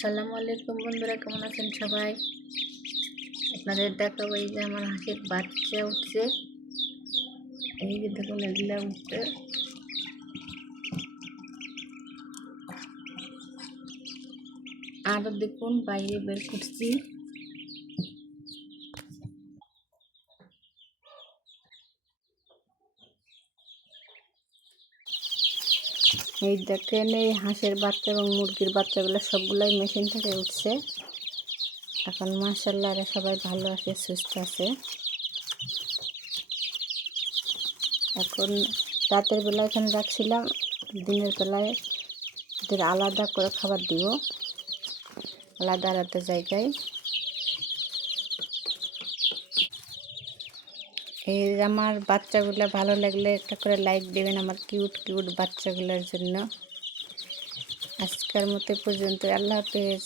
আসসালামু আলাইকুম বন্ধুরা, কেমন আছেন সবাই? আপনাদের দেখাবো এই যে আমার হাঁসের বাচ্চা উঠছে। এই যে দেখুন এগুলা উঠছে। আরো দেখুন বাইরে বের করছি। এই দেখেন এই হাঁসের বাচ্চা এবং মুরগির বাচ্চাগুলো সবগুলাই মেশিন থেকে উঠছে। এখন মাশাআল্লাহ এরা সবাই ভালো আছে, সুস্থ আছে। এখন রাতের বেলা এখানে রাখছিলাম, দিনের বেলায় এদের আলাদা করে খাবার দিব, আলাদা আলাদা জায়গায়। এই আমার বাচ্চাগুলো ভালো লাগলে একটা করে লাইক দেবেন আমার কিউট কিউট বাচ্চাগুলোর জন্য। আজকের মতো পর্যন্ত, আল্লাহ হাফেজ।